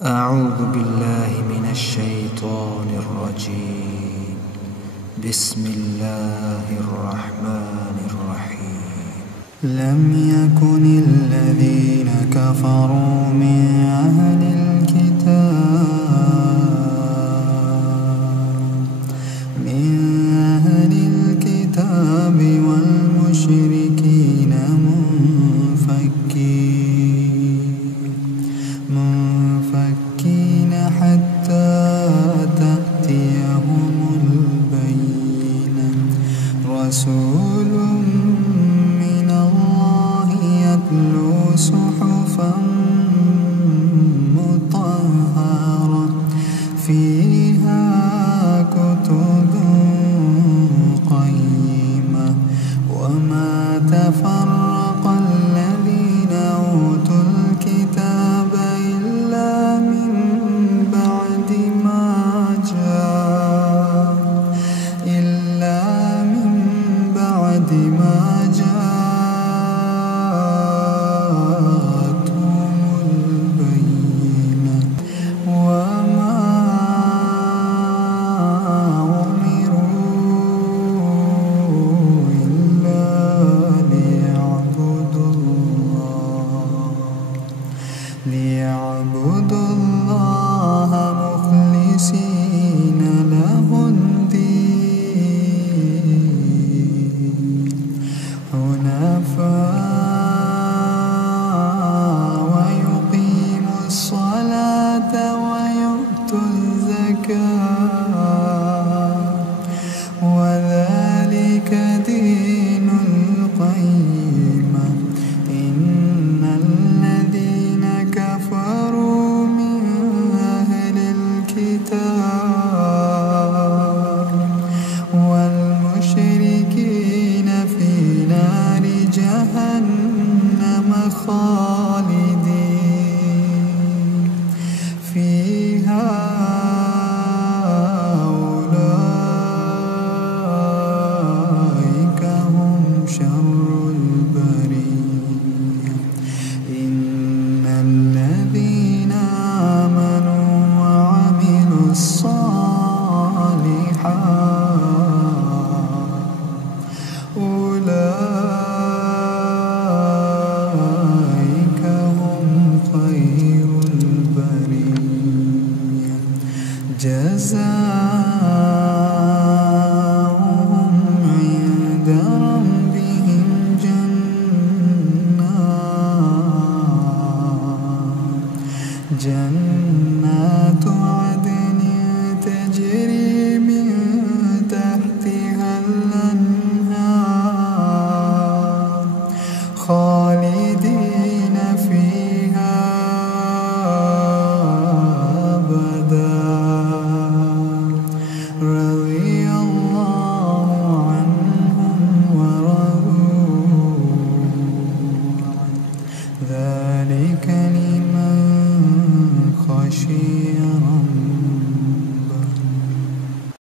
أعوذ بالله من الشيطان الرجيم. بسم الله الرحمن الرحيم. لم يكن الذين كفروا من أهل الكتاب والمشركين منفكين حتى تأتيهم البينة. رسول من الله يتلو صحفا مطهرة فيها كتب قيمة وما تفرق الذين أوتوا الكتاب إلا من بعد ما جاءتهم البينة. وما أمروا إلا ليعبدوا الله مخلصين له الدين حنفاء ويقيموا الصلاة ويؤتوا الزكاة وذلك دين القيمة. إن الذين كفروا من أهل الكتاب والمشركين في نار جهنم خالدين فيها. أولئك هم شر البرية. إن الذين آمنوا وعملوا الصالحات أولئك هم خير البرية. جزاؤهم عند ربهم جنات عدن تجري من تحتها الأنهار خالدين فيها أبدا. رضي الله عنهم ورضوا عنه ذلك لمن خشي ربه.